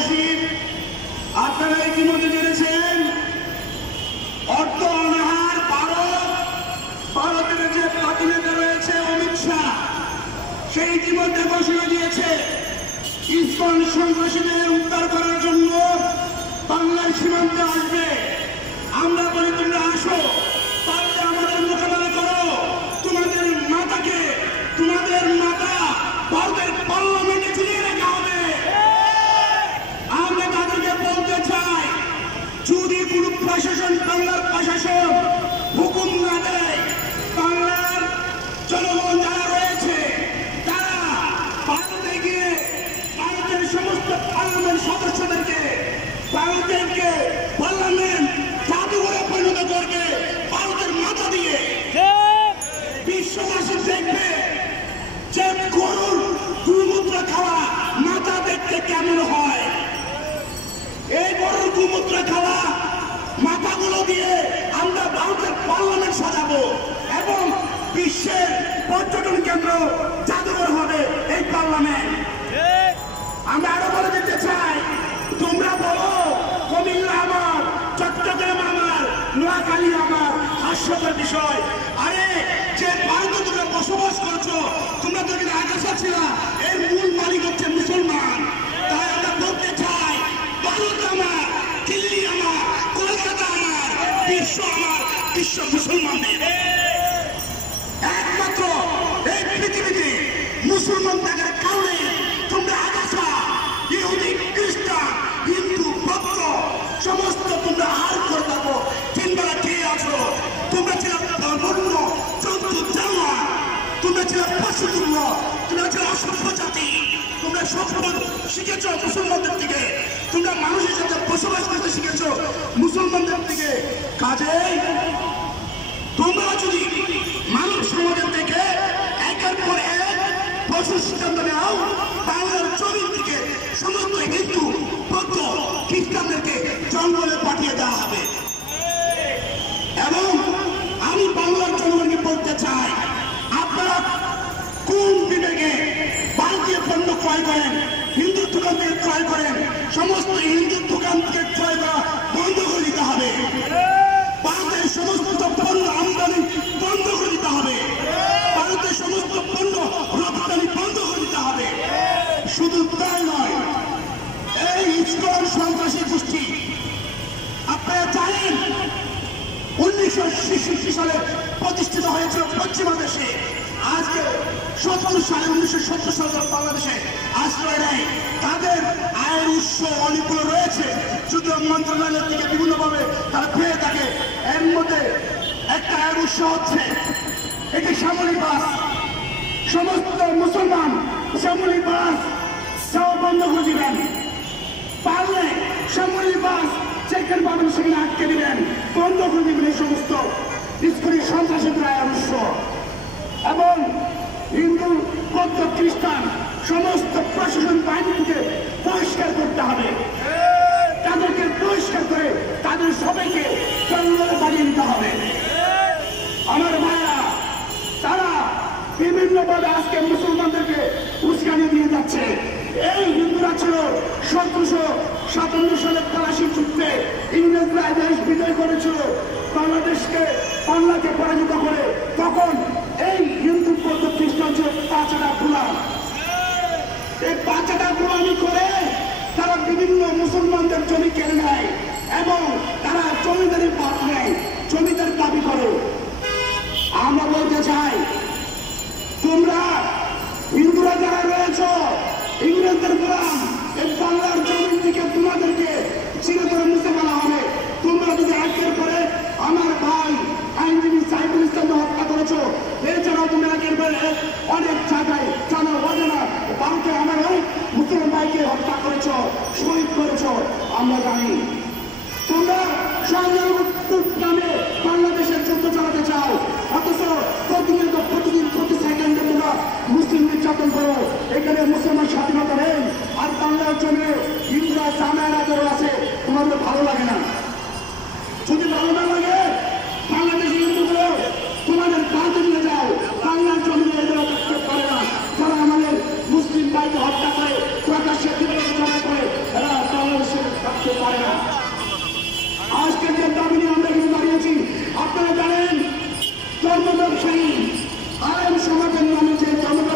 দেশবাসী, আপনারা ইতিমধ্যে জেনেছেন অর্থ অনাহার ভারতের যে পার্টি নেতা রয়েছে অমিত শাহ, সে ইতিমধ্যে ঘোষণা দিয়েছে ইসকন সন্ত্রাসীদের উদ্ধার করার জন্য বাংলার সীমান্তে আসবে। আমরা বলি তোমরা আসো, পারলে আমাদের মোকাবেলা করো। তোমাদের মাথা ভারতের পার্লামেন্টে ঝুলিয়ে রাখা হবে। আমরা তাদেরকে বলতে চাই, যদি কোন প্রশাসন, বাংলার প্রশাসন হুকুম না দেয়, বাংলার জনগণ যারা রয়েছে তারা ভারতে গিয়ে ভারতের সমস্ত পার্লামেন্ট সদস্যদেরকে পার্লামেন্ট জাদুঘরে পরিণত করবে ভারতের মাথা দিয়ে। বিশ্ববাসী দেখবে যে গরুর গোমূত্র খাওয়া মাথা দেখতে কেমন হয়। এই গরুর গোমূত্র খাওয়া মাথাগুলো দিয়ে আমরা ভারতের পার্লামেন্ট সাজাবো এবং বিশ্বের পর্যটন কেন্দ্র জাদুঘর হবে এই পার্লামেন্ট। আমরা আরো বলে দিতে চাই, তোমরা বলো কুমিল্লা আমার, চট্টগ্রাম আমার, নোয়াখালী আমার, হাস্যকর বিষয়। আরে যে ভারতে তোমরা বসবাস করছো, তোমরা তো এখানে আগাছা ছিল, এর মূল মালিক হচ্ছে মুসলমান। তাই আমরা বলতে চাই, ভারত আমার, দিল্লি আমার, কলকাতা আমার, বিশ্ব মুসলমানদের। একমাত্র এই পৃথিবীতে মুসলমান থাকার কারণে তোমরা আগাছা, ইহুদি, খ্রিস্টান, হিন্দু, বৌদ্ধ সমস্ত তোমরা হার করে থাকো। তিনবেলা খেয়ে আছো। তোমরা ছিল বন্য জন্তু জানোয়ার, তোমরা ছিল পশু তুল্য, তোমরা ছিল অসভ্য জাতি। তোমরা সভ্য শিখেছ মুসলমানদের থেকে, তোমরা মানুষের সাথে বসবাস করতে শিখেছ মুসলমানদের থেকে। কাজেই তোমরা যদি মানব সমাজের থেকে একের পর এক বছর সিদ্ধান্ত নেও, বাংলার জমিন থেকে সমস্ত হিন্দু, বৌদ্ধ, খ্রিস্টানদেরকে জঙ্গলে পাঠিয়ে দেওয়া হবে। এবং আমি বাংলার জনগণকে বলতে চাই, আপনারা কোন বিবেকে ভারতীয় পণ্য ক্রয় করেন, হিন্দু দোকান থেকে ক্রয় করেন? সমস্ত হিন্দু দোকান থেকে ক্রয় করা বন্ধ করে দিতে হবে। ভারতের সমস্ত পণ্য আমদানি বন্ধ করে দিতে হবে। ভারতের সমস্ত পণ্য রপ্তানি বন্ধ করে দিতে হবে। শুধু তাই নয়, এই ইসকন সন্ত্রাসী গোষ্ঠী, আপনারা জানেন 1966 সালে প্রতিষ্ঠিত হয়েছিল পশ্চিমা দেশে। আজকে 1970 সালে বাংলাদেশে আশ্রয় নেয়। তাদের আয়ের উৎস অনেকগুলো রয়েছে, যদিও মন্ত্রণালয়ের থেকে বিভিন্নভাবে তারা পেয়ে থাকে। এর মধ্যে একটা আয়ের উৎস হচ্ছে এটি শ্যামলী বাস। সমস্ত মুসলমান শ্যামলী বাস সব বন্ধ করে দিবেন। পারলে শ্যামলী বাস যেখানে পাবেন সেখানে আটকে দিবেন, বন্ধ করে দিবেন এই সমস্ত ইসকন সন্ত্রাসীদের আয়ের উৎস। এবং হিন্দু, বৌদ্ধ, খ্রিস্টান সমস্ত প্রশাসন বাহিনী থেকে পরিষ্কার করতে হবে। তাদেরকে পরিষ্কার করে তাদের সবাইকে জঙ্গলে পাঠিয়ে দিতে হবে। আমার ভাইরা, তারা বিভিন্নভাবে আজকে মুসলমানদেরকে উস্কানি দিয়ে যাচ্ছে। এই হিন্দুরা ছিল 1757 সালের পলাশী যুদ্ধে ইংরেজরা দেশ বিজয় করেছিল, বাংলাকে পরাজিত করে। তখন এই হিন্দু, বৌদ্ধ, খ্রিস্টান ছিল পাঁচটা গোলাম। এই পাঁচটা গোলামি করে তারা বিভিন্ন মুসলমানদের জমি কেড়ে নেয় এবং তারা জমিদারি ভাগ নেয়, জমিদার দাবি করে। আমরা বলতে চাই, তোমরা হিন্দুরা যারা রয়েছ ইংরেজদের গোলাম, এই বাংলার জমিন থেকে তোমাদেরকে চিরতরে মুছে ফেলা হবে। তোমরা যদি একের পরে আমার ভাই আইনজীবী সাইফুল ইসলামকে হত্যা করেছ, এছাড়াও তুমি একের পরে অনেক জায়গায় জানা অজানা ভারতে আমার অনেক মুসলিম ভাইকে হত্যা করেছ, শহীদ করেছ, আমরা জানি। তোমরা নামে বাংলাদেশের যুদ্ধ চালাতে চাও, অথচ প্রতিদিন প্রতি সেকেন্ডে তোমরা মুসলিম নির্যাতন করো। এখানে মুসলমান স্বাধীনতা নেই, আর বাংলার জন্য হিন্দুরা জামায়ারা আছে। তোমাদের ভালো লাগে না? যদি ভালো না লাগে, বাংলাদেশের হিন্দুগুলো তোমাদের ভারতে নিয়ে যাও। বাংলার জন্য এদের থাকতে পারে না। তারা আমাদের মুসলিম ভাইকে হত্যা করে, প্রকাশ্যে দিবস করে, এরা ন্যায্যের দাবি নিয়ে আমরা কিন্তু দাঁড়িয়েছি। আপনারা জানেন, ধর্ম ব্যবসায়ী